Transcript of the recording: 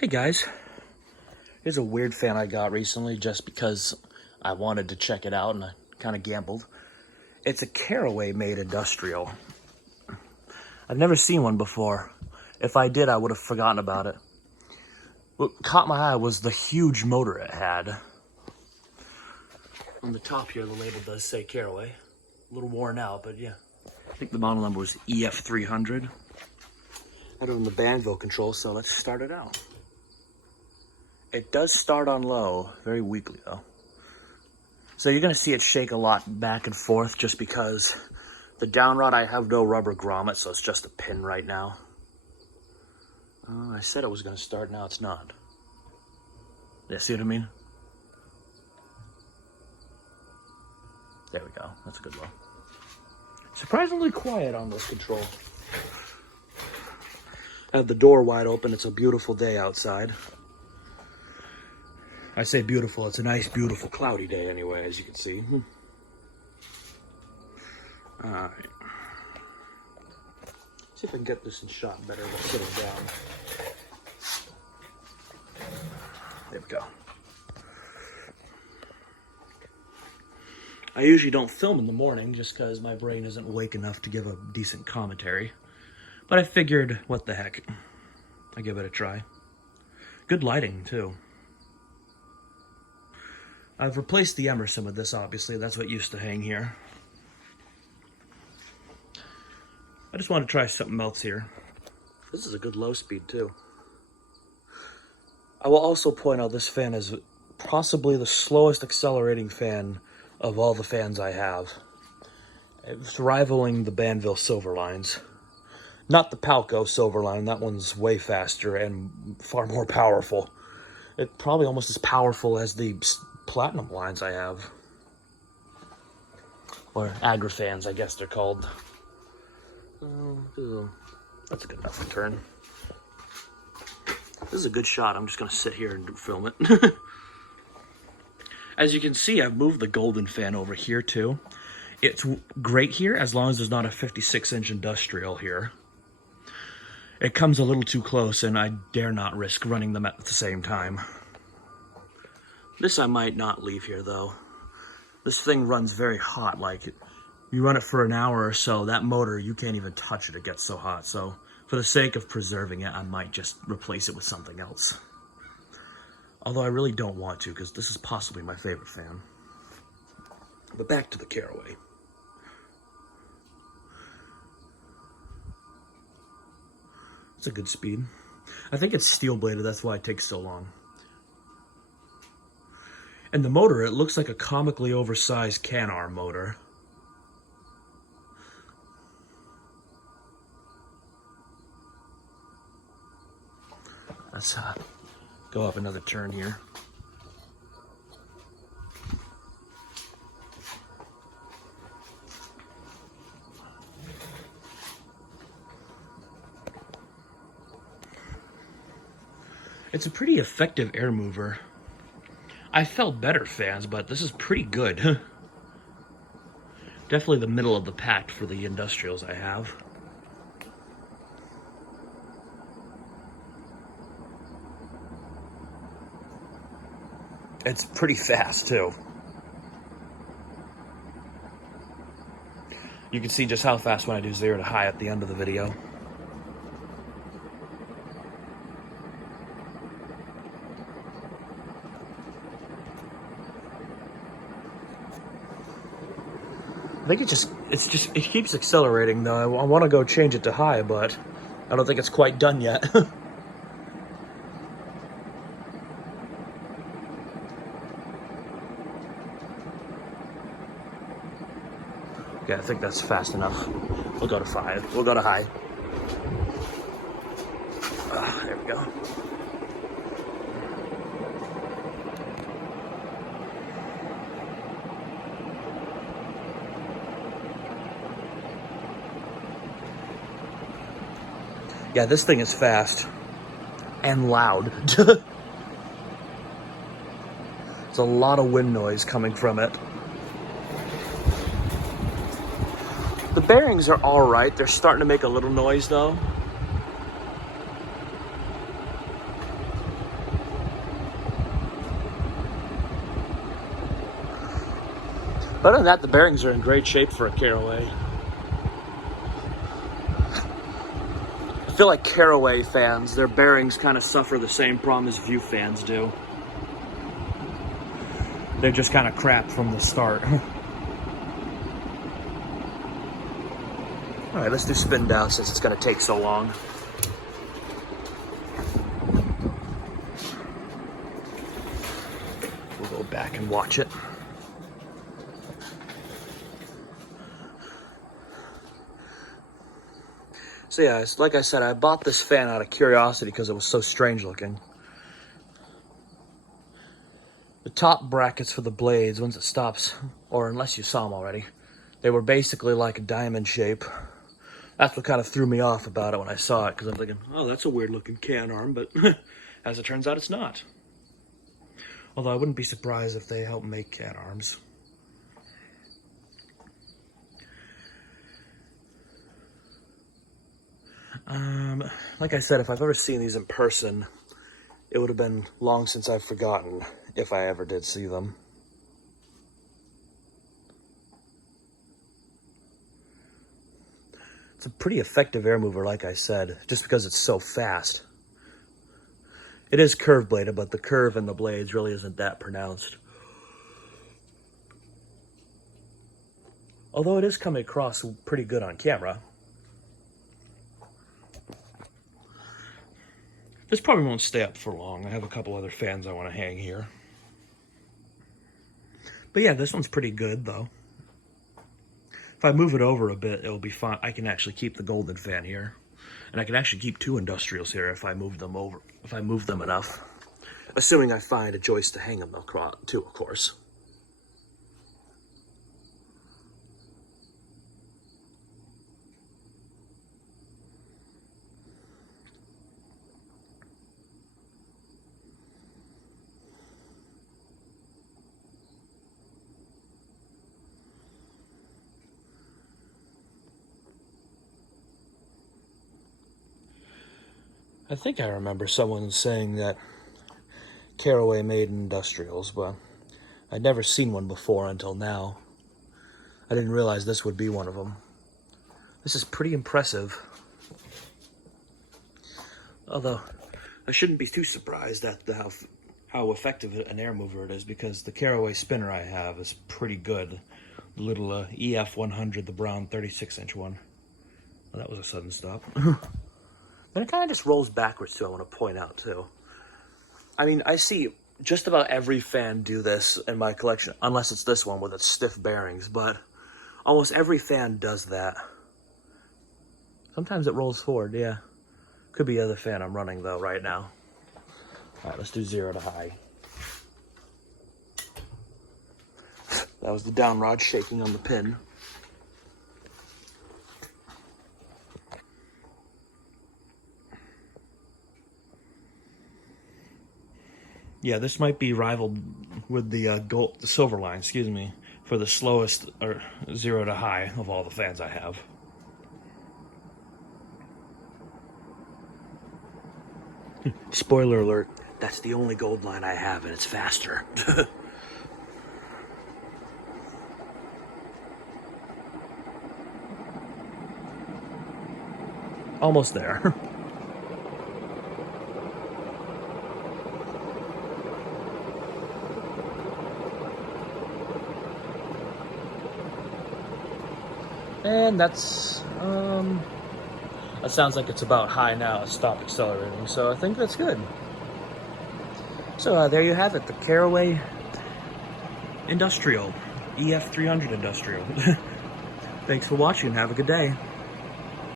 Hey guys, here's a weird fan I got recently just because I wanted to check it out and I kind of gambled. It's a Carroway made industrial. I've never seen one before. If I did, I would have forgotten about it. What caught my eye was the huge motor it had. On the top here, the label does say Carroway. A little worn out, but yeah. I think the model number was EF300. I don't know the Banville control, so let's start it out. It does start on low, very weakly though. So you're gonna see it shake a lot back and forth just because the down rod, I have no rubber grommet, so it's just a pin right now. I said it was gonna start, now it's not. Yeah, see what I mean? There we go, that's a good low. Surprisingly quiet on this control. I have the door wide open, it's a beautiful day outside. I say beautiful, it's a nice, beautiful, cloudy day anyway, as you can see. Alright. See if I can get this in shot better by sitting down. There we go. I usually don't film in the morning just because my brain isn't awake enough to give a decent commentary. But I figured, what the heck, I give it a try. Good lighting, too. I've replaced the Emerson with this, obviously. That's what used to hang here. I just want to try something else here. This is a good low speed, too. I will also point out this fan is possibly the slowest accelerating fan of all the fans I have. It's rivaling the Banville Silverlines. Not the Palco Silverline, that one's way faster and far more powerful. It's probably almost as powerful as the Platinum lines I have. Or Agrifans, I guess they're called. That's a good enough return. This is a good shot, I'm just gonna sit here and film it. As you can see, I've moved the Golden fan over here too. It's great here as long as there's not a 56-inch industrial here. It comes a little too close and I dare not risk running them at the same time. This I might not leave here though. This thing runs very hot, like you run it for an hour or so, that motor, you can't even touch it, it gets so hot. So for the sake of preserving it, I might just replace it with something else. Although I really don't want to because this is possibly my favorite fan. But back to the Carroway. It's a good speed. I think it's steel bladed, that's why it takes so long. And the motor, it looks like a comically oversized Can-Arm motor. Let's go up another turn here. It's a pretty effective air mover. I felt better fans, but this is pretty good. Definitely the middle of the pack for the industrials I have. It's pretty fast too. You can see just how fast when I do 0 to high at the end of the video. I think it keeps accelerating though. I want to go change it to high, but I don't think it's quite done yet. Okay, I think that's fast enough. We'll go to 5. We'll go to high. There we go. Yeah, this thing is fast and loud. There's a lot of wind noise coming from it. The bearings are all right. They're starting to make a little noise though. But other than that, the bearings are in great shape for a Carroway. I feel like Carroway fans, their bearings kind of suffer the same problem as View fans do. They're just kind of crap from the start. All right, let's do spin down since it's going to take so long. We'll go back and watch it. So yeah, like I said, I bought this fan out of curiosity because it was so strange looking. The top brackets for the blades, once it stops, or unless you saw them already, they were basically like a diamond shape. That's what kind of threw me off about it when I saw it, because I'm thinking, oh, that's a weird looking can arm, but as it turns out, it's not. Although I wouldn't be surprised if they help make can arms. Like I said, if I've ever seen these in person, it would have been long since I've forgotten if I ever did see them. It's a pretty effective air mover, like I said, just because it's so fast. It is curved bladed, but the curve in the blades really isn't that pronounced. Although it is coming across pretty good on camera. This probably won't stay up for long. I have a couple other fans I want to hang here. But yeah, this one's pretty good, though. If I move it over a bit, it'll be fine. I can actually keep the golden fan here. And I can actually keep two industrials here if I move them over, if I move them enough. Assuming I find a joist to hang them across, too, of course. I think I remember someone saying that Carroway made industrials, but I'd never seen one before until now. I didn't realize this would be one of them. This is pretty impressive. Although, I shouldn't be too surprised at how effective an air mover it is, because the Carroway spinner I have is pretty good. The little EF300, the brown 36-inch one. Well, that was a sudden stop. And it kind of just rolls backwards, too, I want to point out, too. I mean, I see just about every fan do this in my collection, unless it's this one with its stiff bearings, but almost every fan does that. Sometimes it rolls forward, yeah. Could be the other fan I'm running, though, right now. All right, let's do 0 to high. That was the down rod shaking on the pin. Yeah, this might be rivaled with the the silver line, excuse me, for the slowest or 0 to high of all the fans I have. Spoiler alert, that's the only gold line I have, and it's faster. Almost there. And that's, that sounds like it's about high now. It stopped accelerating, so I think that's good. So there you have it, the Carroway Industrial, EF300 Industrial. Thanks for watching, have a good day.